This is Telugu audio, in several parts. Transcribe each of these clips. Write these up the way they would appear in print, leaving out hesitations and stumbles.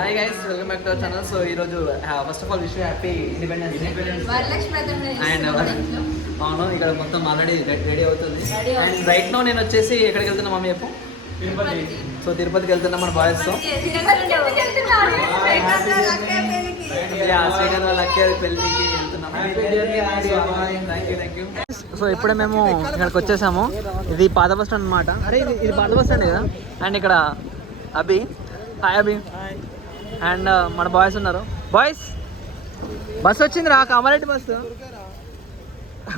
Hi guys, welcome back to our channel. So ఈ రోజు first of all wish happy independence and అవును, ఇక్కడ మొత్తం ఆల్రెడీ రెడీ అవుతుంది. అండ్ రైట్ నో నేను వచ్చేసి ఎక్కడికి వెళ్తున్నా మమ్మీ చెప్పు? తిరుపతి. సో తిరుపతికి వెళ్తున్నాం మన బాయ్స్ తో. శ్రీకాంత్ వాళ్ళ అక్క పెళ్ళికి వెళ్తున్నాం. సో ఇప్పుడే మేము ఇక్కడికి వచ్చేసాము. ఇది పాత బస్ స్టాండ్ అనమాట. అరే ఇది పాత బస్ స్టాండ్ కదా. అండ్ ఇక్కడ అభి, హాయ్ అభి. అండ్ మన బాయ్స్ ఉన్నారు. బాయ్స్ బస్ వచ్చింది రా, కామారెడ్డి బస్సు.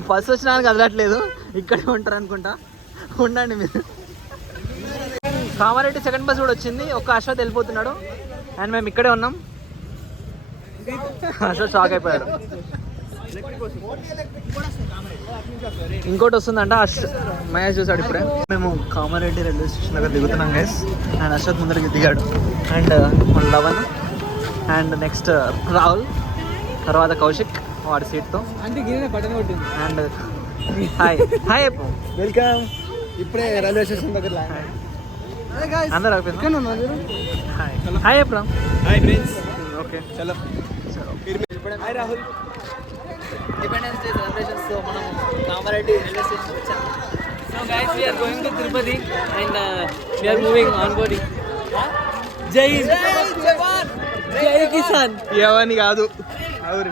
బస్సు వచ్చినా కదలట్లేదు, ఇక్కడే ఉంటారు అనుకుంటా. ఉండండి మీరు. కామారెడ్డి సెకండ్ బస్ కూడా వచ్చింది. ఒక అశ్వత్ వెళ్ళిపోతున్నాడు అండ్ మేము ఇక్కడే ఉన్నాం. అసలు షాక్ అయిపోయాడు. ఇంకోటి వస్తుందంట. మహేష్ చూసాడు ఇప్పుడే. మేము కామారెడ్డి రైల్వే స్టేషన్ దగ్గర దిగుతున్నాం గైస్. అండ్ అశ్వత్ ముందరికి దిగాడు. అండ్ మన లవన్ అండ్ నెక్స్ట్ రాహుల్, తర్వాత కౌశిక్ వాడి సీట్తో. అండ్ హాయ్ హాయ్ చెప్పు. వెల్కమ్. ఇప్పుడే రైల్వే స్టేషన్ దగ్గర అందరూ హాయ్ హాయ్ చెప్పు. Hi friends. ఓకే చలో. Hi Rahul. Independence day celebrations తో మనం కామారెడ్డి రైల్వే స్టేషన్ వచ్చాము. So guys we are going to Tirupati and we are moving on board. జై జవాన్ జై కిసాన్. ఎవని కాదు అవురు.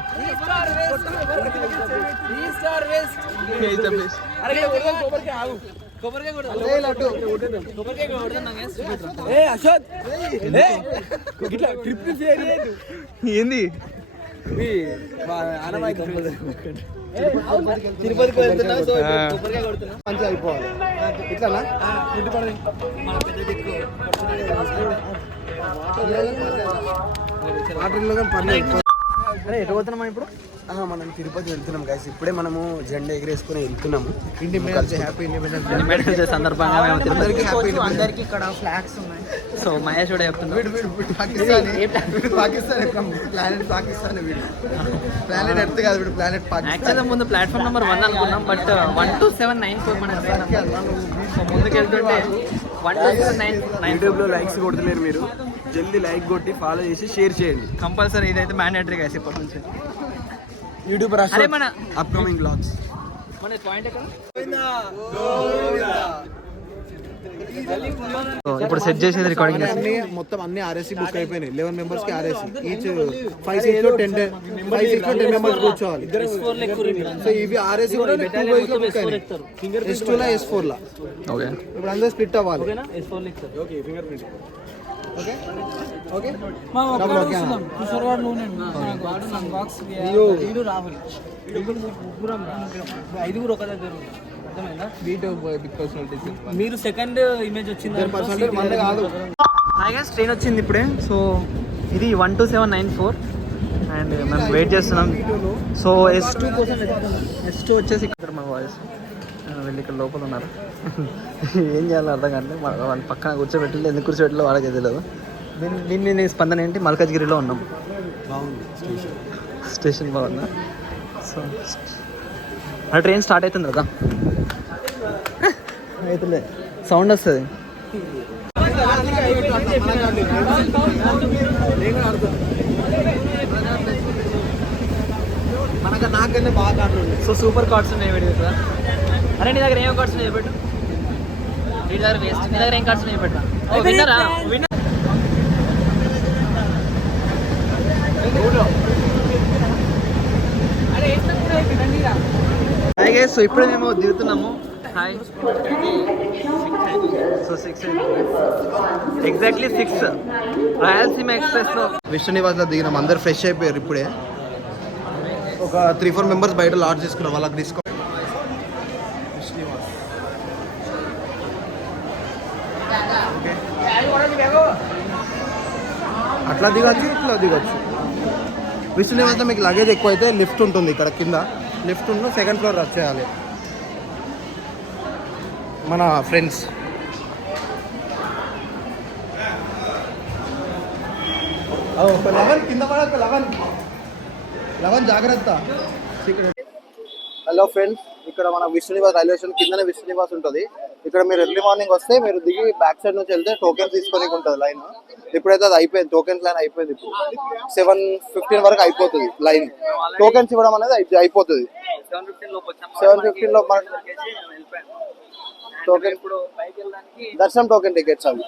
ఏంది తిరుపతికి వెళ్తున్నా. సో కొబ్బరికాయ కొడుతున్నా. మంచిగా అయిపోవాలి ఇట్లానా. అరే ఎటు పోతున్నామా ఇప్పుడు? మనం తిరుపతి వెళ్తున్నాం గైస్. ఇప్పుడే మనము జెండా ఎగరేసుకుని వెళ్తున్నాము. హ్యాపీ ఇండిపెండెన్స్ డే సందర్భంగా మేము తిరుపతికి. అందరికి ఇక్కడ ఫ్లాగ్స్ ఉన్నాయి. సో మహేష్ కూడా చెప్తున్నాడు పాకిస్తాన్ ప్లానెట్ పాకిస్తాన్. వీడు ప్లానెట్ ఎర్త్ కాదు, వీడు ప్లానెట్ పాకిస్తాన్. యాక్చువల్గా ముందు ప్లాట్ఫామ్ నెంబర్ 1 అనుకున్నాం, బట్ 12794 మన ముందుకు వెళ్తుంటే 12794. యూట్యూబ్లో లైక్స్ కొడుతున్నారు మీరు. జల్దీ లైక్ కొట్టి ఫాలో చేసి షేర్ చేయండి కంపల్సరీ. ఇదైతే మ్యాండేటరీ గైస్ ఇప్పటి నుంచి. యూట్యూబర్ అరే మన అప్కమింగ్ బ్లాగ్స్. మన పాయింట్ ఎక్కడ? ఇప్పుడు సెట్ చేసేది రికార్డింగ్. మొత్తం అన్ని ఆర్ఎస్సీ బుక్ అయిపోయినాయి. 11 మెంబర్స్ కి ఆర్ఎస్సీ. ఈచ్ 5 సీట్స్ లో 10 మెంబర్స్ కూర్చోవాలి. సో ఇవి ఆర్ఎస్సీ కూడా 2 వైస్ లో బుక్ అయినాయి. S2 లా S4 లా. ఓకే, ఇప్పుడు అందరూ స్ప్లిట్ అవ్వాలి. Okay finger print. Okay okay ఐదుగురు ఒక దగ్గర. మీరు సెకండ్ ఇమేజ్ వచ్చింది. ట్రైన్ వచ్చింది ఇప్పుడే. సో ఇది 12794 అండ్ మేము వెయిట్ చేస్తున్నాం. సో S2 కోసం S2 వచ్చేసి ఇక్కడ మా వాయిస్ వీళ్ళు ఇక్కడ లోపల ఉన్నారు. ఏం చేయాలో అర్థం కాదు. వాళ్ళు పక్కన కూర్చోబెట్టలేదు. ఎందుకు కూర్చోబెట్టలేదు వాళ్ళకి తెలియదు. దీన్ని స్పందన ఏంటి? మల్కాజ్గిరిలో ఉన్నాం. స్టేషన్ బాగుందా? సో ఆ ట్రైన్ స్టార్ట్ అవుతుంది కదా. అవుతుంది, సౌండ్ వస్తుంది. నాకన్నా బాగా కార్డులు ఉన్నాయి. సో సూపర్ కార్డ్స్ ఉన్నాయి వీడి దగ్గర. అరే నీ దగ్గర ఏం కార్డ్స్ ఉన్నాయి పెట్టు. వీడి దగ్గర వేస్ట్. నీ దగ్గర ఏం కార్డ్స్ ఉన్నాయి పెట్టు. విన్నరా? విన్నర్. Hi guys. సో ఇప్పుడే మేము దిగుతున్నాము. హాయ్. సో 6 ఎగ్జాక్ట్లీ 6 రాయలసీమ ఎక్స్ప్రెస్లో విష్ణునివాస్లో దిగినాం. అందరు ఫ్రెష్ అయిపోయారు. ఇప్పుడే ఒక 3-4 మెంబర్స్ బయట లాడ్జ్ చేసుకున్నారు. వాళ్ళకి డిస్కౌంట్. అట్లా దిగచ్చు, ఇట్లా దిగచ్చు. విష్ణునివాస్లో మీకు లగేజ్ ఎక్కువ అయితే లిఫ్ట్ ఉంటుంది. ఇక్కడ కింద లిఫ్ట్ ఉన్న 2nd ఫ్లోర్ వచ్చేయాలి. మన ఫ్రెండ్స్ లవన్ కింద పడక. లవన్ జాగ్రత్త. హలో ఫ్రెండ్స్, ఇక్కడ మన విష్ణునివాస్ రైల్వే స్టేషన్ కిందనే విష్ణునివాస్ ఉంటుంది. ఇక్కడ మీరు ఎర్లీ మార్నింగ్ వస్తే మీరు దిగి బ్యాక్ సైడ్ నుంచి వెళ్తే టోకెన్స్ తీసుకోనికి ఉంటుంది లైన్. ఇప్పుడైతే అది అయిపోయింది, టోకెన్స్ లైన్ అయిపోయింది. ఇప్పుడు 7:15 వరకు అయిపోతుంది లైన్. టోకెన్స్ ఇవ్వడం అనేది అయిపోతుంది. 7:15 లో టోకెన్ దర్శనం టోకెన్ టికెట్స్ అవి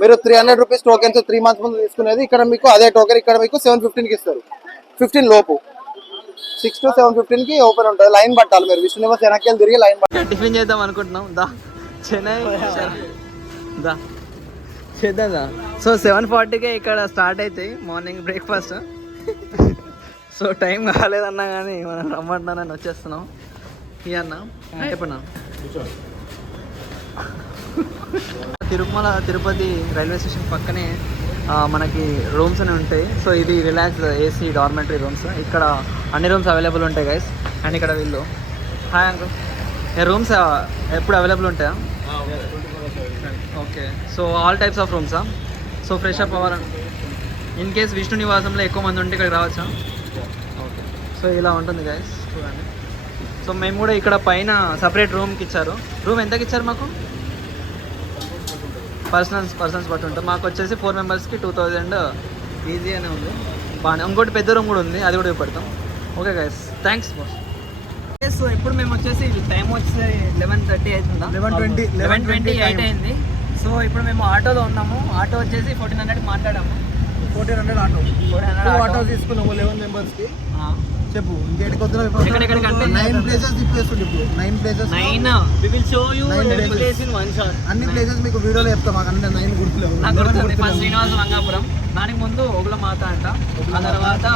మీరు 300 రూపీస్ టోకెన్స్ 3 months ముందు తీసుకునేది. ఇక్కడ మీకు అదే టోకెన్ ఇక్కడ మీకు 7:15కి ఇస్తారు. 15 లోపు 6 to 7:15కి ఓపెన్ ఉంటుంది. లైన్ పట్టాలి మీరు. విష్ణు నివాస్ వెనక్కి తిరిగి లైన్ పట్టాలి. టిఫిన్ చేద్దాం అనుకుంటున్నాం. దా చెన్నై దా చేద్దా. సో 7:40కే ఇక్కడ స్టార్ట్ అవుతాయి మార్నింగ్ బ్రేక్ఫాస్ట్. సో టైం కాలేదన్నా కానీ మనం రమ్మంటున్నానని వచ్చేస్తున్నాం. ఈ అన్న అయిపోయినా తిరుమల తిరుపతి రైల్వే స్టేషన్ పక్కనే మనకి రూమ్స్ అని ఉంటాయి. సో ఇది రిలాక్స్ ఏసీ డార్మెంటరీ రూమ్స్. ఇక్కడ అన్ని రూమ్స్ అవైలబుల్ ఉంటాయి గైస్. అండ్ ఇక్కడ వీళ్ళు హాయ్ అంకుల్, రూమ్స్ ఎప్పుడు అవైలబుల్ ఉంటాయా? Okay, so all types of రూమ్సా? సో ఫ్రెష్ అప్ అవ్వాలని ఇన్ కేస్ విష్ణు నివాసంలో ఎక్కువ మంది ఉంటే ఇక్కడికి రావచ్చా? ఓకే, సో ఇలా ఉంటుంది గైస్ చూడండి. సో మేము కూడా ఇక్కడ పైన సపరేట్ రూమ్కి ఇచ్చారు. రూమ్ ఎంతకి ఇచ్చారు మాకు? పర్సన్స్ బట్టి ఉంటుంది. మాకు వచ్చేసి 4 మెంబర్స్కి 2000 ఈజీ అనే ఉంది. బాగానే ఇంకోటి పెద్ద రూమ్ కూడా ఉంది, అది కూడా పెడతాం. Okay guys, thanks boss. So ఇప్పుడు మేము వచ్చేసి టైం వచ్చేసి 11:30 అవుతుందా? 11:28 అయింది. సో ఇప్పుడు మేము ఆటోలో ఉన్నాము. ఆటో వచ్చేసి 1400 మాట్లాడాము. 1400 ఆటో తీసుకున్నాము 11 మెంబర్స్కి. చెప్పు ఇంకేటికి వద్దాం. 9 ప్లేసెస్ తిప్పేస్తుంది. ఇప్పుడు 9 ప్లేసెస్ అన్ని ప్లేసెస్ మీకు వీడియోలో చెప్తాం. మాకు అన్ని 9 గుర్తులేవు. ఫస్ట్ శ్రీనివాస మంగాపురం, దానికి ముందు ఓగుల మాత అంట, ఆ తర్వాత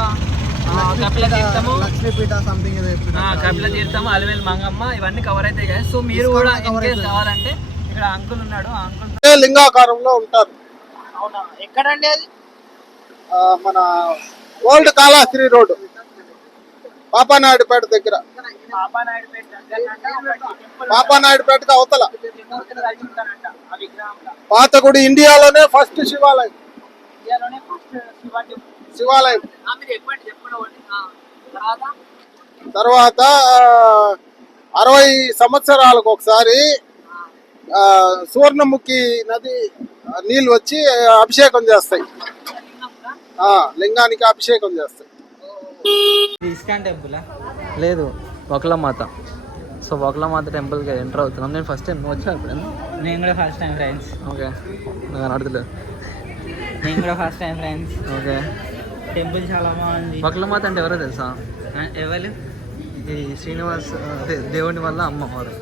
కపిల తీర్థము, లక్ష్మీపీఠ సంథింగ్, కపిల తీర్థము, అలివేలు మంగమ్మ, ఇవన్నీ కవర్ అవుతాయి కదా. సో మీరు కూడా ఇన్ కేస్ కావాలంటే ఇక్కడ అంకుల్ ఉన్నాడు. ఆ అంకుల్ లింగాకారంలో ఉంటారు. అవునా, ఎక్కడండి అది? మన ఓల్డ్ కాళహస్త్రి రోడ్, పాపానాయుడుపేట దగ్గర. పాపానాయుడుపేటకి అవతల పాత గుడి. ఇండియాలోనే ఫస్ట్ శివాలయం. తర్వాత 60 సంవత్సరాలకు ఒకసారి సువర్ణముఖి నది నీళ్ళు వచ్చి అభిషేకం చేస్తాయి. లింగానికి అభిషేకం చేస్తాయి. ఇస్కాన్ టెంపులా? లేదు, వకులమాత. సో వకులమాత టెంపుల్కి ఎంటర్ అవుతున్నాం. నేను ఫస్ట్ టైం వచ్చా ఎప్పుడైనా? నేను కూడా ఫస్ట్ టైం ఫ్రెండ్స్. ఓకే, నాకు అడగలేదు. నేను కూడా first time friends. Okay, temple చాలా బాగుంది. వకులమాత అంటే ఎవరో తెలుసా? ఎవరు? ఈ శ్రీనివాస్ అదే దేవుని వల్ల అమ్మవారు,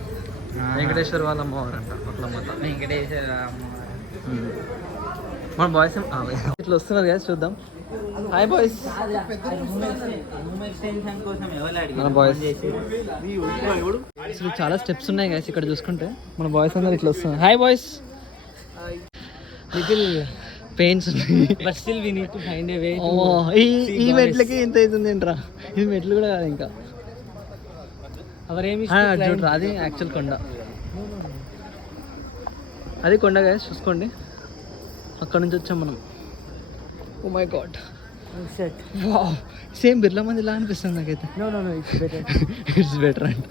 వెంకటేశ్వర వాళ్ళ అమ్మవారు అంట వకులమాత. వెంకటేశ్వర అమ్మవారు. మన బాయ్స్ ఇట్లా వస్తున్నారు కదా, చూద్దాం. Hi boys. మన బాయ్స్ అసలు చాలా స్టెప్స్ ఉన్నాయి కదా ఇక్కడ చూసుకుంటే. మన బాయ్స్ అందరు ఇట్లా వస్తున్నారు. Hi boys. లిటిల్ పెయిన్స్ ఉన్నాయి, but still we need to find a way. ఈ మెట్లకి ఇంత అవుతుంది ఏంట్రా? ఇది మెట్లు కూడా కాదు ఇంకా. చూడరా, అది యాక్చువల్ కొండ. అది కొండ కదా, చూసుకోండి. అక్కడ నుంచి వచ్చాం మనం. Oh my god, same Birla మంది ఇలా అనిపిస్తుంది నాకైతే. ఇట్స్ బెటర్ అంట.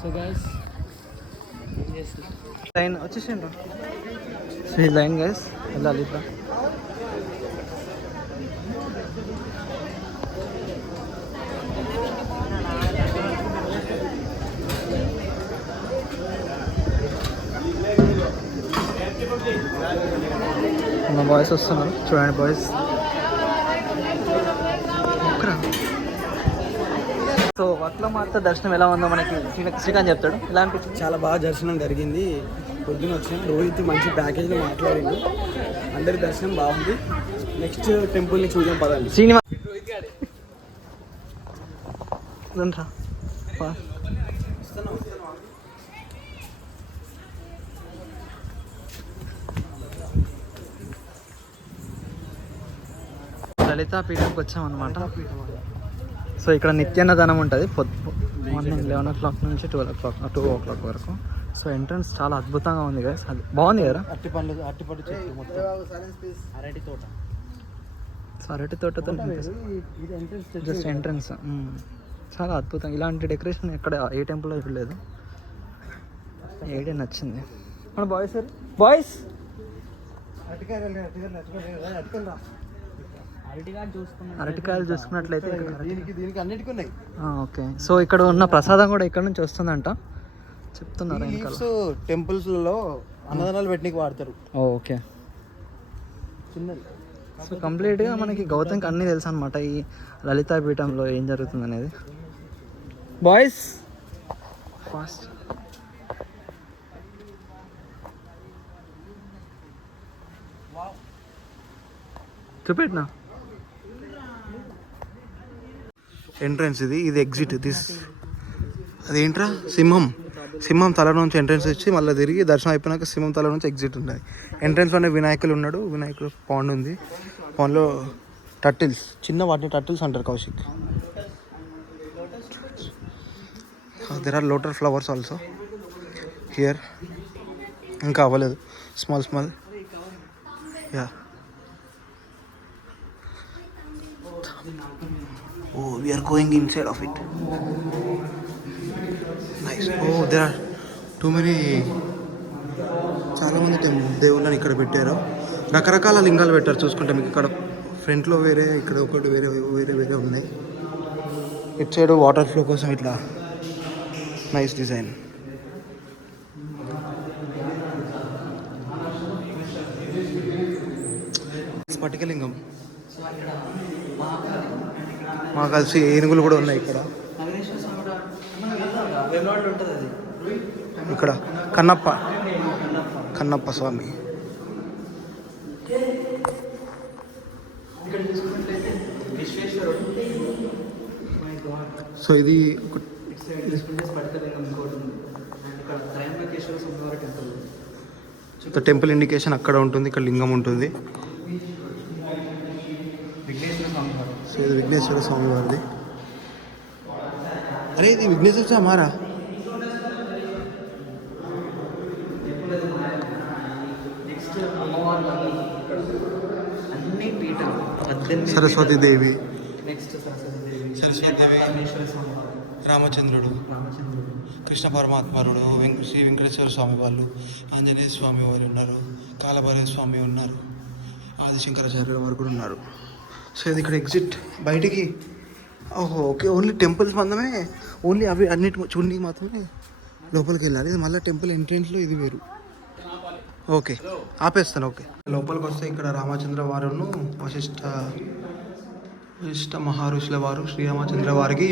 సో గైస్ లైన్ వచ్చేసిండ్రు. సో ఈ లైన్ గైస్ వెళ్ళాలి ఇట్లా. మా బాయ్స్ వస్తున్నారు చూడండి. బాయ్స్ సో వకులమాత దర్శనం ఎలా ఉందో మనకి శ్రీకాంత్ చెప్తాడు. ఎలా అనిపించింది? చాలా బాగా దర్శనం జరిగింది. పొద్దున వచ్చిన రోహిత్ మంచి ప్యాకేజ్లో మాట్లాడింది. అందరి దర్శనం బాగుంది. నెక్స్ట్ టెంపుల్ని చూద్దాం పదండి. శ్రీనివాస్ లలితా పీఠంకి వచ్చామన్నమాట. సో ఇక్కడ నిత్యాన్నదానం ఉంటుంది మార్నింగ్ 11 o'clock నుంచి 2 o'clock వరకు. సో ఎంట్రన్స్ చాలా అద్భుతంగా ఉంది కదా, అది బాగుంది కదా. అరటిపండు చెట్టు మొత్తం, అరటి తోట. సో అరటి తోటతో జస్ట్ ఎంట్రన్స్. చాలా అద్భుతం. ఇలాంటి డెకరేషన్ ఎక్కడ ఏ టెంపుల్లో చూడలేదు. ఏడే నచ్చింది. మన బాయ్స్ బాయ్స్ అరటికాయలు చూసుకున్నట్లయితే దీనికి అన్నిటికీ ఉన్నాయి. ఓకే. సో ఇక్కడ ఉన్న ప్రసాదం కూడా ఇక్కడ నుంచి వస్తుందంట చెప్తున్నారు. టెంపుల్స్లో అన్నదానాలు పెట్టడానికి వాడతారు. ఓకే. సో కంప్లీట్గా మనకి గౌతమ్కి అన్నీ తెలుసు అనమాట ఈ లలితా పీఠంలో ఏం జరుగుతుంది అనేది. బాయ్స్ ఫాస్ట్ చూపెట్టినా ఎంట్రన్స్ ఇది ఎగ్జిట్. అదేంట్రా సింహం తల నుంచి ఎంట్రన్స్ ఇచ్చి మళ్ళీ తిరిగి దర్శనం అయిపోయినాక సింహం తల నుంచి ఎగ్జిట్ ఉన్నది. ఎంట్రన్స్లోనే వినాయకులు ఉన్నాడు. వినాయకుడు పాండ్ ఉంది. పాండ్లో టర్టిల్స్, చిన్న వాటిని టర్టిల్స్ అంటారు Kaushik. There are lotus flowers also here. ఇంకా అవ్వలేదు. Small yeah. Oh, we are going inside of it. Nice. Oh, there are too many. చాలా మంది దేవుళ్ళని ఇక్కడ పెట్టారు. రకరకాల లింగాలు పెట్టారు. చూసుకుంటే మీకు ఇక్కడ ఫ్రంట్లో వేరే, ఇక్కడ ఒకటి వేరే వేరే వేరే ఉన్నాయి. ఇటు సైడ్ వాటర్ ఫ్లో కోసం ఇట్లా నైస్ డిజైన్. స్ఫటికలింగం. మాకు కలిసి ఏనుగులు కూడా ఉన్నాయి ఇక్కడ. ఇక్కడ కన్నప్ప స్వామి. సో ఇది టెంపుల్ ఇండికేషన్ అక్కడ ఉంటుంది. ఇక్కడ లింగం ఉంటుంది. సో ఇది విఘ్నేశ్వర స్వామి వారిది. అరే ఇది విఘ్నేశ్వర స్వామి మారా. సరస్వతీదేవి, రామచంద్రుడు, కృష్ణ పరమాత్మరుడు, శ్రీ వెంకటేశ్వర స్వామి వాళ్ళు, ఆంజనేయ స్వామి వారు ఉన్నారు, కాలభైరవ స్వామి ఉన్నారు, ఆదిశంకరాచార్యుల వారు కూడా ఉన్నారు. సో ఇది ఇక్కడ ఎగ్జిట్ బయటికి. ఓహో ఓకే. ఓన్లీ టెంపుల్స్ మందమే, ఓన్లీ అవి అన్నిటి చూడడానికి మాత్రమే లోపలికి వెళ్ళాలి. ఇది మళ్ళీ టెంపుల్ ఎంట్రెన్స్లో ఇది వేరు. ఓకే ఆపేస్తాను. ఓకే లోపలికి వస్తే ఇక్కడ రామచంద్ర వారును వశిష్ఠ మహర్షుల వారు శ్రీరామచంద్ర వారికి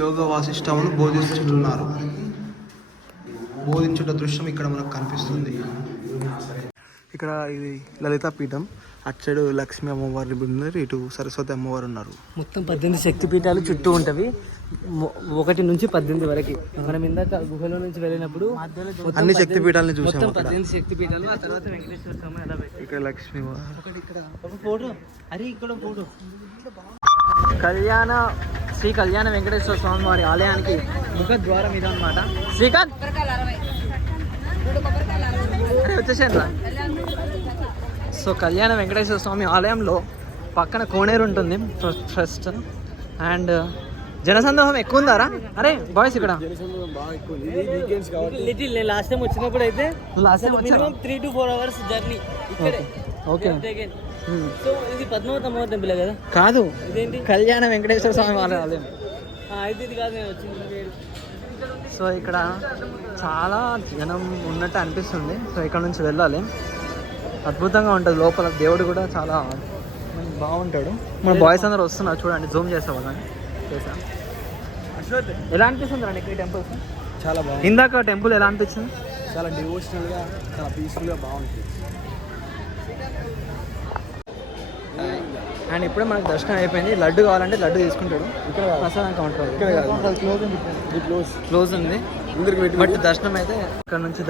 యోగ వాసిష్టమును బోధించుట దృశ్యం ఇక్కడ మనకు కనిపిస్తుంది. ఇక్కడ ఇది లలితా పీఠం. అటు సైడు లక్ష్మీ అమ్మవారి ఉన్నారు, ఇటు సరస్వతి అమ్మవారు ఉన్నారు. మొత్తం 18 శక్తి పీఠాలు చుట్టూ ఉంటవి. 1 నుంచి 18 వరకు. మనం ఇందాక గుహలో నుంచి వెళ్ళినప్పుడు అన్ని శక్తి పీఠాలని చూసాం. 18 శక్తి పీఠాలు. ఆ తర్వాత వెంకటేశ్వర స్వామి అలా పెట్టి ఇక్కడ లక్ష్మీ ఫోటో. అరే ఇక్కడ ఫోటో. శ్రీ కళ్యాణ వెంకటేశ్వర స్వామి వారి ఆలయానికి ముఖద్వారం ఇది అనమాట. శ్రీకాంత్ వచ్చేసాను. సో కళ్యాణ వెంకటేశ్వర స్వామి ఆలయంలో పక్కన కోనేరు ఉంటుంది ఫస్ట్. అండ్ జనసందోహం ఎక్కువ ఉందారా? అరే బాయ్స్ ఇక్కడ లిటిల్. నేను లాస్ట్ టైం వచ్చినప్పుడు అయితే మినిమం 3 to 4 hours జర్నీ ఇక్కడే. ఓకే. సో ఇది పద్మావతి అమ్మవారి టెంపుల్ కదా? కాదు, ఇదేంటి కళ్యాణ వెంకటేశ్వర స్వామి ఆలయం. అయితే ఇది కాదు, నేను వచ్చింది. సో ఇక్కడ చాలా జనం ఉన్నట్టు అనిపిస్తుంది. సో ఇక్కడ నుంచి వెళ్ళాలి. అద్భుతంగా ఉంటుంది లోపల. దేవుడు కూడా చాలా బాగుంటాడు. మన బాయ్స్ అందరూ వస్తున్నారు చూడండి. జూమ్ చేసా వాళ్ళని చేసా. ఎలా అనిపిస్తుంది రండి ఇక్కడ టెంపుల్స్? చాలా బాగుంది. ఇందాక టెంపుల్ ఎలా అనిపించింది? చాలా డివోషనల్గా, చాలా పీస్ఫుల్గా బాగుంటుంది. అండ్ ఇప్పుడే మనకు దర్శనం అయిపోయింది. లడ్డు కావాలంటే లడ్డు తీసుకుంటాడు. ఇక్కడ ప్రసాదం కౌంటర్ క్లోజ్ ఉంది. బట్ దర్శనం అయితే ఇక్కడ నుంచి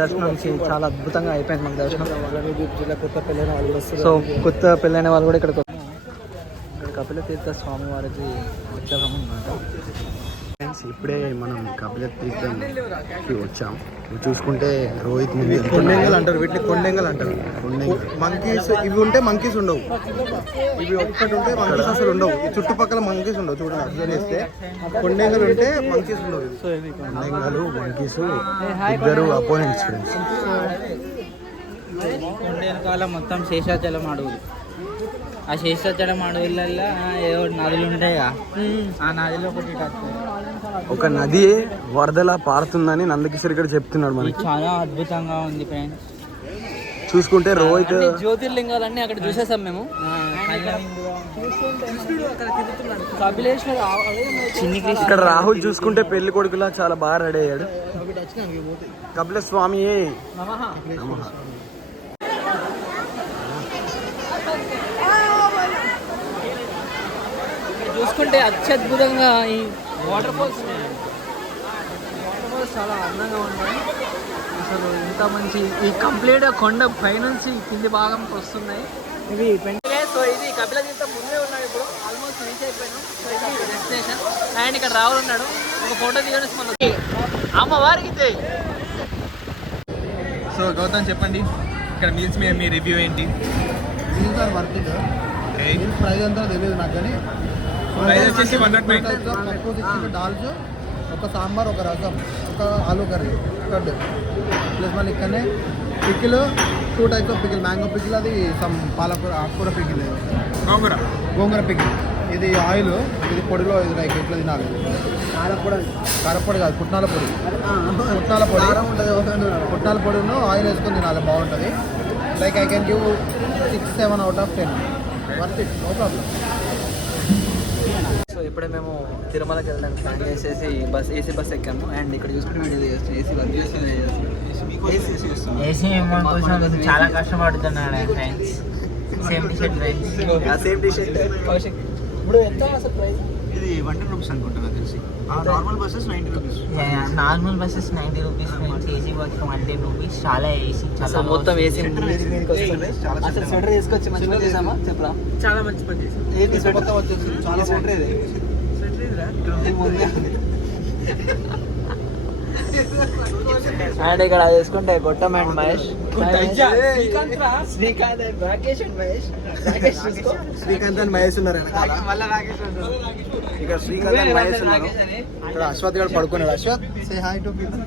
చాలా అద్భుతంగా అయిపోయింది మనకు దర్శనం. సో కొత్త పెళ్ళైన వాళ్ళు కూడా ఇక్కడ కపిల తీర్థ స్వామి వారికి ఉత్సవం అన్నమాట. ఫ్రెండ్స్ ఇప్పుడే మనం కపిలత్ తీర్థంకి వచ్చాం. చూసుకుంటే రోహిత్ ముందు కొండెంగల్ అంటారు వీటిని, కొండెంగల్ అంటారు. మంకీస్ ఇవి ఉంటే మంకీస్ ఉండవు, ఇవి ఒక్కటి ఉంటే మంకీస్ అసలు ఉండవు. ఈ చుట్టుపక్కల మంకీస్ ఉండవు. చూడండి అబ్జర్వ్ చేస్తే కొండెంగల్ ఉంటే మంకీస్ ఉండవు. కొండెంగలు మంకీస్ ఇద్దరు అపోనెంట్స్ ఫ్రెండ్స్. కొండెనకాల మొత్తం శేషాచలం అడవులు. ఆ శేషాచలం అడవులలో ఏదో నదులు ఉంటాయిగా, ఆ నదిలో ఒకటి ఒక నది వరదలా పారుతుందని నందకిషోర్ ఇక్కడ చెప్తున్నాడు మనకి. చాలా అద్భుతంగా ఉంది ఫ్రెండ్స్. చూసుకుంటే రోహిత్ జ్యోతిర్లింగాలన్నీ అక్కడ చూసేసాం మేము. ఇక్కడ రాహుల్ చూసుకుంటే పెళ్లి కొడుకులా చాలా బాగా రెడీ అయ్యాడు. కపిల స్వామి చూసుకుంటే అత్యద్భుతంగా ఈ వాటర్ ఫాల్స్ చాలా అందంగా ఉన్నాయి. అసలు ఇంత మంచి ఈ కంప్లీట్ కొండ పైనుంచి కింది భాగం వస్తున్నాయి ఇవి. సో ఇది కపిల తీర్థం ముందే ఉన్నాడు, ఇప్పుడు ఆల్మోస్ట్ రీచ్ అయిపోయాను. సో ఇది డెస్టినేషన్. అండ్ ఇక్కడ రాహుల్ ఉన్నాడు, ఒక ఫోటో తీయడానికి మనకి అమ్మవారికి జై. సో గౌతమ్ చెప్పండి, ఇక్కడ మీల్స్ మీద మీ రివ్యూ ఏంటి? Meals or worth it. Price అంతా తెలియదు నాకు, కానీ ప్రైస్ వచ్చేసి 109. దాల్స్, ఒక సాంబార్, ఒక రసం, ఒక ఆలూ కర్రీ, కర్డ్ ప్లస్ మళ్ళీ ఇక్కడనే pickle, 2 types of pickle. Mango pickle, అది సమ్ పాలకూర ఆకుకూర పికిల్, గోంగూర పికిల్. ఇది ఆయిల్, ఇది పొడిలో, ఇది లైక్ ఇట్లా తినాలి. కారపొడి కాదు, పుట్నాల పొడి. పుట్నాల పొడిను ఆయిల్ వేసుకొని తినాలి, బాగుంటుంది. Like I can give 6-7 out of 10. Worth it, no problem. So ఇప్పుడే మేము తిరుమలకి వెళ్ళడానికి ప్లాన్ చేసేసి ఏసీ బస్ ఎక్కాము. అండ్ ఇక్కడ చూసుకుంటే వీడియో ఏసీ వర్క్ చేస్తుంది. ఏసీ కోసం చాలా కష్టపడుతున్నాడు friends. Same T shirt friends, same T shirt Kaushik. ఇప్పుడు ఎంత అసలు ప్రైస్? ఇది 110 రూపీస్ అనుకుంటున్నా తెలిసి. Normal buses 90 rupees. Normal buses 90 rupees friends. AC bus 110 rupees. చాలా ఏసీ, చాలా మొత్తం ఏసీ మీదకి వస్తుంది. అసలు స్వెటర్ తీసుకొచ్చి మంచి పని చేసామా చెప్పరా? చాలా మంచి పని చేసాం. ఏంటి స్వెటర్ వచ్చేసి చాలా స్వెటర్ ఇది. అండ్ ఇక్కడ చూసుకుంటే గొట్టం and Mahesh, Srikanth and Rakesh and Mahesh. Srikanth and Mahesh ఉన్నారు వెనకాల. ఇక్కడ శ్రీకాంత్ అండ్ మహేష్ ఉన్నారు. ఇక్కడ అశ్వత్ గారు పడుకున్నాడు. Ashwath, say hi to people.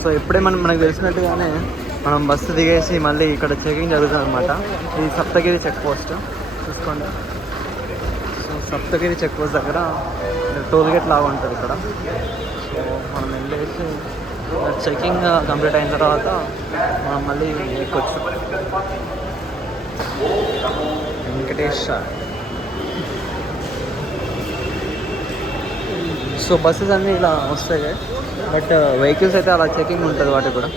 So ఇప్పుడే మనకు తెలిసినట్టుగానే మనం బస్సు దిగేసి మళ్ళీ ఇక్కడ చెకింగ్ జరుగుతుంది అనమాట. ఇది సప్తగిరి చెక్ పోస్ట్ చూసుకోండి. సో సప్తగిరి చెక్ పోస్ట్ దగ్గర టోల్ గేట్ లాగా ఉంటుంది ఇక్కడ. సో మనం వెళ్ళేసి చెకింగ్ కంప్లీట్ అయిన తర్వాత మనం మళ్ళీ ఎక్కొచ్చు. వెంకటేష్. సో బస్సెస్ అన్నీ ఇలా వస్తాయి, బట్ వెహికల్స్ అయితే అలా చెకింగ్ ఉంటుంది వాటికి కూడా.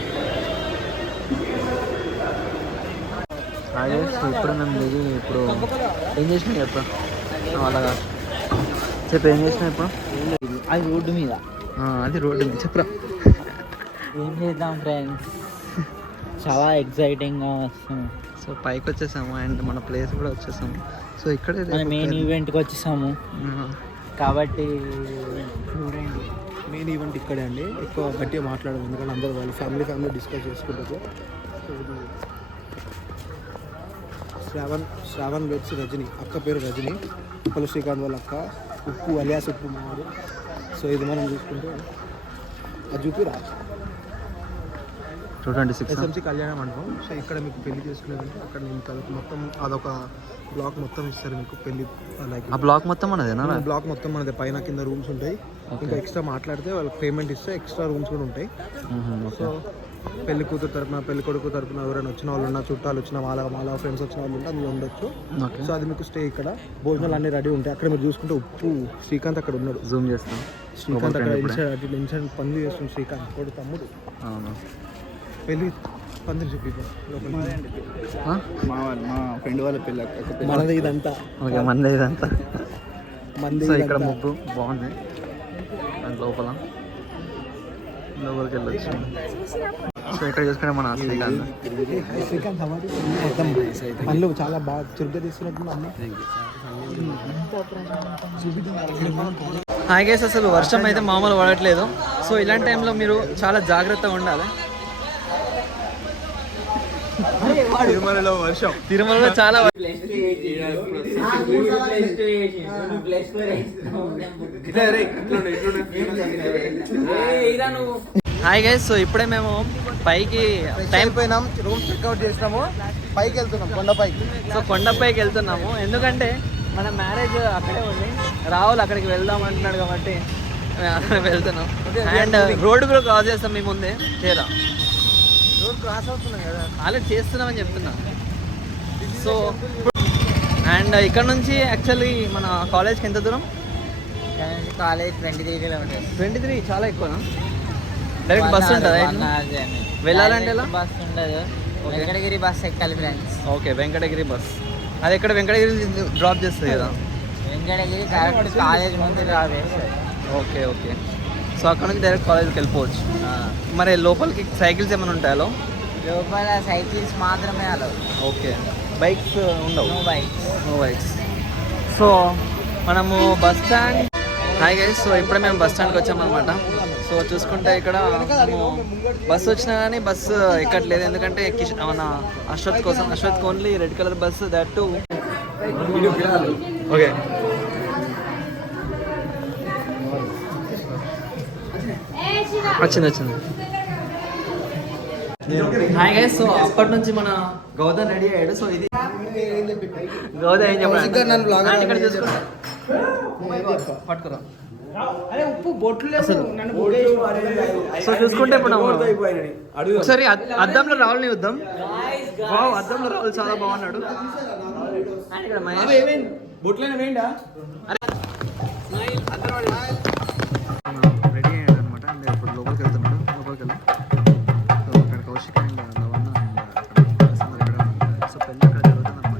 అదే ఇప్పుడు మేము దిగి ఇప్పుడు ఏం చేసినా చెప్పా అలాగా చెప్పు. ఏం చేసినా ఇప్పుడు? అది రోడ్డు మీద, అది రోడ్డు మీద చెప్పరా. ఏం చేద్దాం ఫ్రెండ్స్, చాలా ఎక్సైటింగ్గా వస్తాం. సో పైకి వచ్చేసాము అండ్ మన ప్లేస్ కూడా వచ్చేసాము. సో ఇక్కడే మన మెయిన్ ఈవెంట్కి వచ్చేసాము కాబట్టి చూడండి. మెయిన్ ఈవెంట్ ఇక్కడే అండి. ఎక్కువ గట్టిగా మాట్లాడదు, ఎందుకంటే అందరూ వాళ్ళు ఫ్యామిలీ డిస్కస్ చేసుకుంటారు. శ్రావణ్ వెడ్స్ రజని, అక్క పేరు రజని, ఉప్పల శ్రీకాంత్ వాళ్ళ అక్క, ఉప్పు అలియాస్ ఉప్పు మావాడు. సో ఇది మనం చూసుకుంటే అది చూపిరా 226 ఎస్ఎంసీ కళ్యాణ మండపం. సో ఇక్కడ మీకు పెళ్లి చేసుకునేదంటే అక్కడ నేను మొత్తం అదొక బ్లాక్ మొత్తం ఇస్తారు మీకు పెళ్లి. లైక్ ఆ బ్లాక్ మొత్తం మనదేనా? బ్లాక్ మొత్తం మనది, పైన కింద రూమ్స్ ఉంటాయి. ఇంకా ఎక్స్ట్రా మాట్లాడితే వాళ్ళకి పేమెంట్ ఇస్తే ఎక్స్ట్రా రూమ్స్ కూడా ఉంటాయి. సో పెళ్లి కూతురు తరపున, పెళ్లి కొడుకు తరపున ఎవరైనా వచ్చిన వాళ్ళు ఉన్నా, చుట్టాలు వచ్చిన వాళ్ళ ఫ్రెండ్స్ వచ్చిన వాళ్ళు ఉంటే అందులో ఉండొచ్చు. సో అది మీకు స్టే. ఇక్కడ భోజనాలు అన్నీ రెడీ ఉంటాయి. అక్కడ మీరు చూసుకుంటే ఉప్పు శ్రీకాంత్ అక్కడ ఉన్నాడు. జూమ్ చేస్తాం. శ్రీకాంత్ అక్కడ ఇన్సైడ్ పనులు చేస్తుంది. శ్రీకాంత్ కొడు తమ్ముడు. పెళ్ళి పందిరి చూపి మా ఫ్రెండ్ వాళ్ళ పెళ్ళి. మనది ఇదంతా, ఓకే మంది ఇదంతా మంది. సో ఇక్కడ ముగ్గు బాగుంది. దాని లోపలికి వెళ్ళొచ్చు. సో ఇక్కడ చూసుకుంటే మన శ్రీకాంత్. శ్రీకాంత్ మొత్తం పనులు చాలా బాగా చురుగ్గా తీసుకున్నట్టు అన్నీ. హాయ్ గైస్, అసలు వర్షం అయితే మామూలు పడట్లేదు. సో ఇలాంటి టైంలో మీరు చాలా జాగ్రత్తగా ఉండాలి. తిరుమలలో చాలా హాయ్ గైస్, సో ఇప్పుడే మేము పైకి టైం పోయినాం, రూమ్ చెక్అవుట్ చేసినాము, పైకి వెళ్తున్నాం, కొండపైకి. సో కొండపైకి వెళ్తున్నాము, ఎందుకంటే మన మ్యారేజ్ అక్కడే ఉంది. రాహుల్ అక్కడికి వెళ్దాం అంటున్నాడు కాబట్టి వెళ్తున్నాం. అండ్ రోడ్డు కూడా క్రాస్ చేస్తాం మీ ముందే, చేరా రోడ్ క్రాస్ అవుతున్నాం కదా. ఆల్రెడీ చేస్తున్నామని చెప్తున్నా. సో అండ్ ఇక్కడ నుంచి యాక్చువల్లీ మన కాలేజ్కి ఎంత దూరం? College 23 kilometres. 23 చాలా ఎక్కువనా? డైరెక్ట్ బస్ ఉంటుందా వెళ్ళాలంటే? ఎలా? బస్ ఉండదు, వెంకటగిరి బస్ ఎక్కాలి ఫ్రెండ్స్. Okay, Venkatagiri bus. అది ఎక్కడ? వెంకటగిరి డ్రాప్ చేస్తుంది కదా? వెంకటగిరి కరెక్ట్ కాలేజ్ ముందు డ్రాప్ చేస్తుంది. Okay okay. సో అక్కడ నుంచి డైరెక్ట్ కాలేజ్కి వెళ్ళిపోవచ్చు. మరి లోపలికి సైకిల్స్ ఏమైనా ఉంటాయో? లోపల సైకిల్స్ మాత్రమే అలౌ. ఓకే, బైక్స్ ఉండవు? No bikes. No bikes. So మనము bus stand. Hi guys, so ఇప్పుడే మేము బస్ స్టాండ్కి వచ్చామన్నమాట. సో చూసుకుంటే ఇక్కడ బస్సు వచ్చినా కానీ బస్సు ఎక్కట్లేదు, ఎందుకంటే మన అశ్వత్ కోసం. Ashwath only red colour bus, that to. Okay, వచ్చింది. హాయ్ గైస్, సో అప్పటి నుంచి మన గౌతమ్ రెడీ అయ్యాడు. సో ఇది గౌతమ్ ఏం చెప్పాడు ఇక్కడ చూసుకుంటా పట్టుకురా. సో చూసుకుంటే ఇప్పుడు ఒకసారి అద్దంలో రాహుల్ ని చూద్దాం. వావ్, అద్దంలో రాహుల్ చాలా బాగున్నాడు. ఇక్కడ మహేష్ రెడీ అయ్యాడు అనమాట. అండ్ ఇప్పుడు లోపలికి వెళ్తున్నాడు. లోపలికి వెళ్ళి సో అక్కడ కౌశిక్ అండ్ లవన్న అండ్ ఇక్కడ ఉన్నారు. సో పెళ్ళి అక్కడ జరుగుతుంది అనమాట.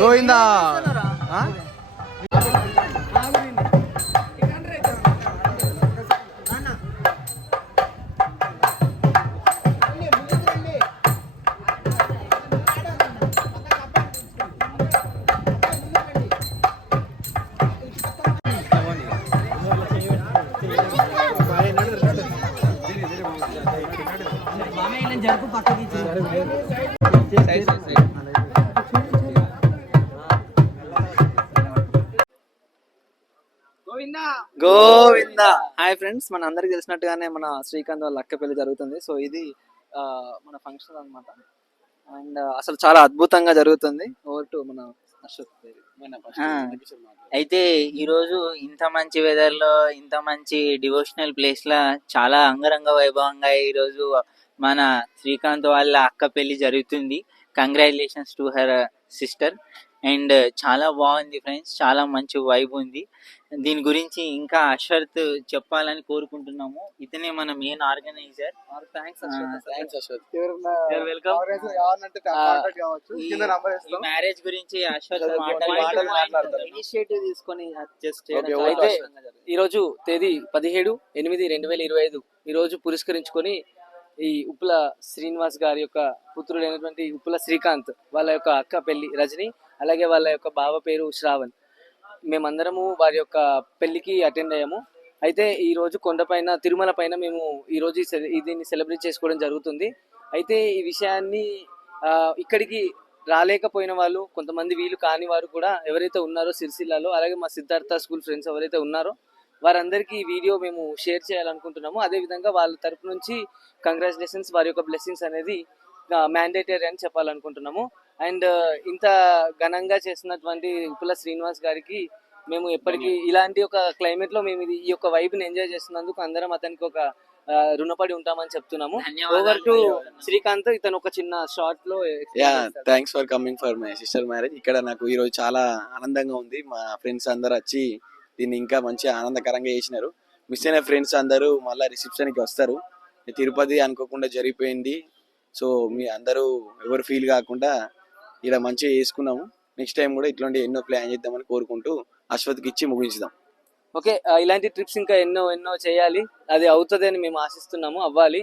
గోవిందా. గోవిందా. హాయ్ ఫ్రెండ్స్, మన అందరికి తెలిసినట్టుగానే మన శ్రీకాంత్ వాళ్ళ అక్క పెళ్లి జరుగుతుంది. సో ఇది మన ఫంక్షన్ అన్నమాట. అండ్ అసలు చాలా అద్భుతంగా జరుగుతుంది. ఓవర్ టు మన అశ్వత్. అయితే ఈరోజు ఇంత మంచి వెదర్ లో, ఇంత మంచి డివోషనల్ ప్లేస్ లా చాలా అంగరంగ వైభవంగా ఈరోజు మన శ్రీకాంత్ వాళ్ళ అక్క పెళ్లి జరుగుతుంది. Congratulations to her sister. And చాలా బాగుంది ఫ్రెండ్స్, చాలా మంచి వైబ్ ఉంది. దీని గురించి ఇంకా అశ్వత్ చెప్పాలని కోరుకుంటున్నాము. ఇతనే మన మెయిన్ ఆర్గనైజర్. మ్యారేజ్ గురించి అశ్వత్ ఇనిషియేటివ్ తీసుకొని ఈరోజు తేదీ 17/8/2025 ఈ రోజు పురస్కరించుకొని ఈ ఉప్పుల శ్రీనివాస్ గారి యొక్క పుత్రుడైనటువంటి ఉప్పుల శ్రీకాంత్ వాళ్ళ యొక్క అక్క పెళ్లి రజని, అలాగే వాళ్ళ యొక్క బావ పేరు శ్రావణ్. మేమందరము వారి యొక్క పెళ్లికి అటెండ్ అయ్యాము. అయితే ఈ రోజు కొండపైన తిరుమల పైన మేము ఈ రోజు దీన్ని సెలబ్రేట్ చేసుకోవడం జరుగుతుంది. అయితే ఈ విషయాన్ని ఇక్కడికి రాలేకపోయిన వాళ్ళు, కొంతమంది వీలు కాని వారు కూడా ఎవరైతే ఉన్నారో సిరిసిల్లాలో, అలాగే మా సిద్ధార్థ స్కూల్ ఫ్రెండ్స్ ఎవరైతే ఉన్నారో వారందరికీ ఈ వీడియో మేము షేర్ చేయాలనుకుంటున్నాము. అదేవిధంగా వాళ్ళ తరపు నుంచి కంగ్రాచులేషన్స్, వారి యొక్క బ్లెస్సింగ్స్ అనేది మ్యాండేటరీ అని చెప్పాలనుకుంటున్నాము. అండ్ ఇంత ఘనంగా చేసినటువంటి ఉప్పుల శ్రీనివాస్ గారికి మేము ఎప్పటికీ ఇలాంటి ఒక క్లైమేట్ లో మేము ఈ యొక్క వైబ్ ని ఎంజాయ్ చేస్తున్నందుకు అందరం అతనికి ఒక రుణపడి ఉంటామని చెప్తున్నాము. ఓవర్ టు శ్రీకాంత్, ఇతను ఒక చిన్న షార్ట్ లో. Thanks for coming for my sister marriage. ఇక్కడ నాకు ఈ రోజు చాలా ఆనందంగా ఉంది. మా ఫ్రెండ్స్ అందరు వచ్చి దీన్ని ఇంకా మంచి ఆనందకరంగా చేసినారు. మిస్ అయిన ఫ్రెండ్స్ అందరూ మళ్ళీ రిసెప్షన్కి వస్తారు. తిరుపతి అనుకోకుండా జరిగిపోయింది. సో మీ అందరూ ఎవరు ఫీల్ కాకుండా ఇక్కడ మంచిగా చేసుకున్నాము. నెక్స్ట్ టైం కూడా ఇట్లాంటి ఎన్నో ప్లాన్ చేద్దామని కోరుకుంటూ అశ్వత్కి ఇచ్చి ముగించుదాం. ఓకే, ఇలాంటి ట్రిప్స్ ఇంకా ఎన్నో ఎన్నో చేయాలి, అది అవుతుంది అని మేము ఆశిస్తున్నాము, అవ్వాలి.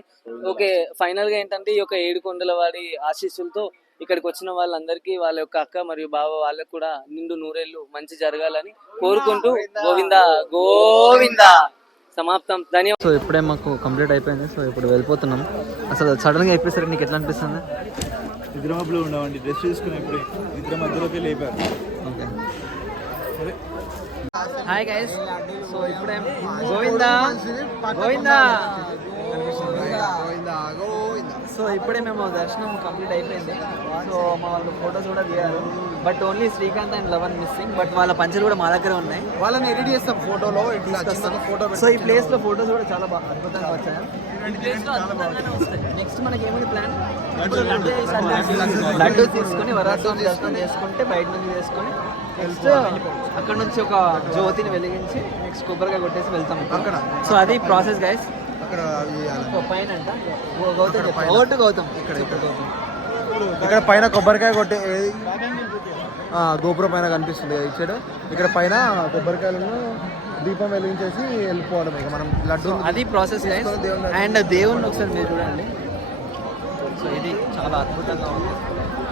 ఓకే, ఫైనల్ గా ఏంటంటే ఈ యొక్క ఏడుకొండల వాడి ఆశీస్సులతో ఇక్కడికి వచ్చిన వాళ్ళందరికీ వాళ్ళ యొక్క అక్క మరియు బావ వాళ్ళకు కూడా నిండు నూరేళ్లు మంచి జరగాలని కోరుకుంటూ గోవిందా గోవిందా. సమాప్తం. ధన్యవాదాలు. సో ఇప్పుడే మాకు కంప్లీట్ అయిపోయింది. సో ఇప్పుడు వెళ్ళిపోతున్నాం. అసలు సడన్గా అయిపోయేసరికి నీకు ఎట్లా అనిపిస్తుంది? నిద్ర మబ్బులో ఉండవండి, డ్రెస్ చేసుకుని ఇప్పుడు నిద్ర మధ్యలోకి లేపారు. Okay, hi guys. సో ఇప్పుడే గోవిందా గోవిందా. సో ఇప్పుడే మేము దర్శనం కంప్లీట్ అయిపోయింది. సో మా వాళ్ళు ఫొటోస్ కూడా దిగారు, but only Srikanth and Lavan missing. But వాళ్ళ పంచలు కూడా మా దగ్గర ఉన్నాయి, వాళ్ళని ఎడిట్ చేస్తాం ఫోటోలో ఇట్లా ఫోటో. సో ఈ ప్లేస్ లో ఫొటోస్ కూడా చాలా బాగా అద్భుతంగా వచ్చాయి. నెక్స్ట్ మనకి ఏమైనా ప్లాన్, లడ్డు తీసుకొని వరాసం దర్శనం చేసుకుంటే బయట నుంచి చేసుకొని నెక్స్ట్ అక్కడ నుంచి ఒక జ్యోతిని వెలిగించి నెక్స్ట్ కొబ్బరిగా కొట్టేసి వెళ్తాం అక్కడ. సో అది ప్రాసెస్ గైస్. అక్కడ పైన అంట గౌతమ్ ఇక్కడ పైన కొబ్బరికాయ కొట్టే గోపురం పైన కనిపిస్తుంది కదా ఇచ్చాడు. ఇక్కడ పైన కొబ్బరికాయలను దీపం వెలిగించేసి వెళ్ళిపోవడం ఇక మనం లడ్డు. అది ప్రాసెస్ గైస్. అండ్ దేవుణ్ణి ఒకసారి మీరు చూడండి. సో ఇది చాలా అద్భుతంగా ఉంది,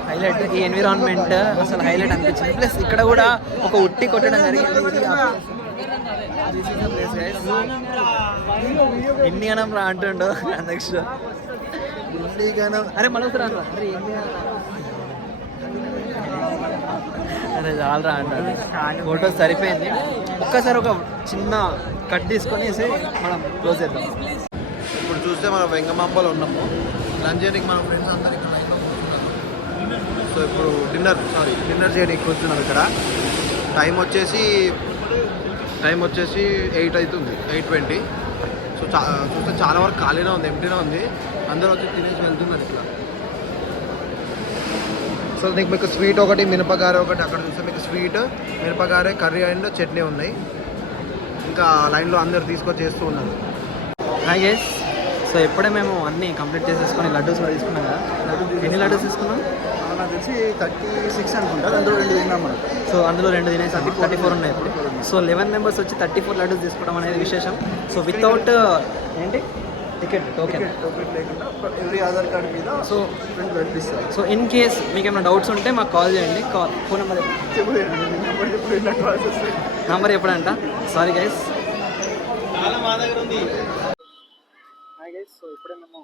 హైలైట్. ఈ ఎన్విరాన్మెంట్ అసలు హైలైట్ అనిపించింది. ప్లస్ ఇక్కడ కూడా ఒక ఉట్టి కొట్టడం జరిగింది. ఇండియానం రా అంటుండో నెక్స్ట్ ఇండియానం. అరే మనసు రా, అరే ఇండియా, అరే చాలరా అంటాడు. ఫోటోస్ సరిపోయింది. ఒక్కసారి ఒక చిన్న కట్ తీసుకొని మనం క్లోజ్ చేద్దాం. ఇప్పుడు చూస్తే మనం వెంగమాంబలో ఉన్నాము. లంచ్ చేయడానికి మన ఫ్రెండ్స్ అందరూ ఇక్కడ లైన్లో కూర్చున్నారు. సో ఇప్పుడు డిన్నర్ చేయడానికి కూర్చున్నాం ఇక్కడ. టైం వచ్చేసి 8 అవుతుంది, 8:20. సో చూస్తే చాలా వరకు ఖాళీనే ఉంది, ఎంటీనే ఉంది. అందరూ వచ్చి తినేసి వెళ్తున్నారు ఇట్లా. సో మీకు స్వీట్ ఒకటి, మినపగారె ఒకటి, అక్కడ చూస్తే మీకు స్వీట్, మినపగారె, కర్రీ అండ్ చట్నీ ఉన్నాయి. ఇంకా లైన్లో అందరు తీసుకొచ్చి చేస్తూ ఉన్నారు. Hi guys. సో ఇప్పుడే మేము అన్నీ కంప్లీట్ చేసేసుకొని లడ్డూస్ కూడా తీసుకున్నాం కదా. ఎన్ని లడ్డూస్ తీసుకున్నాం? నాకు తెలిసి 36 అనుకుంటారు. అందులో 2 తిన్నాం మనం. సో అందులో 2 తినేసి 34 ఉన్నాయి ఇప్పుడు. సో 11 మెంబర్స్ వచ్చి 34 లడ్డూస్ తీసుకోవడం అనేది విశేషం. సో వితౌట్ ఏంటి టికెట్ టోకెన్ లేకుండా ఎవ్రీ ఆధార్ కార్డ్ మీద సో 2 లడ్డు ఇస్తారు. సో ఇన్ కేస్ మీకు ఏమైనా డౌట్స్ ఉంటే మాకు కాల్ చేయండి. ఫోన్ నెంబర్ నెంబర్ ఎప్పుడంట. Sorry guys. Hi guys. So ఇప్పుడే మేము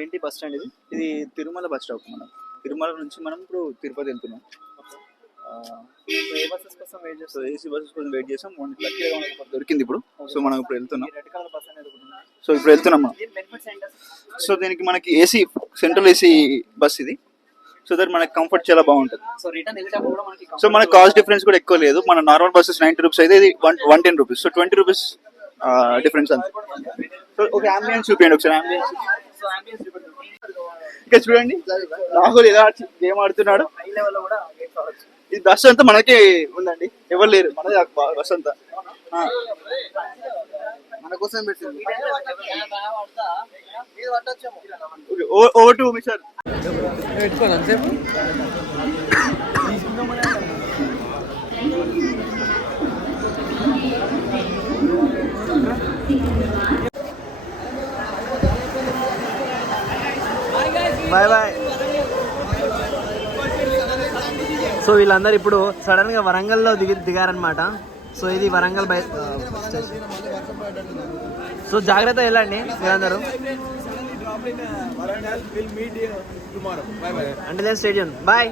ఏంటి బస్ స్టాండ్ ఇది తిరుమల బస్ స్టాప్. మనం తిరుమల నుంచి మనం ఇప్పుడు తిరుపతి వెళ్తున్నాం. ఏ బస్సెస్ కోసం వెయిట్ చేస్తాం? ఏసీ బస్సెస్ కోసం వెయిట్ చేస్తాం. లక్కీగా మనకు దొరికింది ఇప్పుడు. సో మనం ఇప్పుడు వెళ్తున్నాం. సో ఇప్పుడు వెళ్తున్నాం మనం. సో దీనికి మనకి ఏసీ, సెంట్రల్ ఏసీ బస్ ఇది. సో దట్ మనకి కంఫర్ట్ చాలా బాగుంటుంది. సో మనకి కాస్ట్ డిఫరెన్స్ కూడా ఎక్కువ లేదు. మన నార్మల్ బస్సెస్ 90 రూపీస్ అయితే ఇది 110 రూపీస్. సో 20 రూపీస్ డిఫరెన్స్ అంతే. సో ఒక అంబియన్స్ చూపించండి ఒకసారి. అంబియన్స్ ఇక్కడ చూడండి, రాహుల్ ఎలా గేమ్ ఆడుతున్నాడు. ఈ బస్ అంతా మనకే ఉందండి, ఎవరు లేరు. మనది బస్ అంతా మన కోసం పెట్టింది. Over to mister. పెట్టుకోవాలి అంతసేపు. Bye bye. సో వీళ్ళందరూ ఇప్పుడు సడన్గా వరంగల్లో దిగారనమాట. సో ఇది వరంగల్ బై స్టేషన్. సో జాగ్రత్త వెళ్ళండి మీరందరూ. అంటే స్టేడియం బాయ్.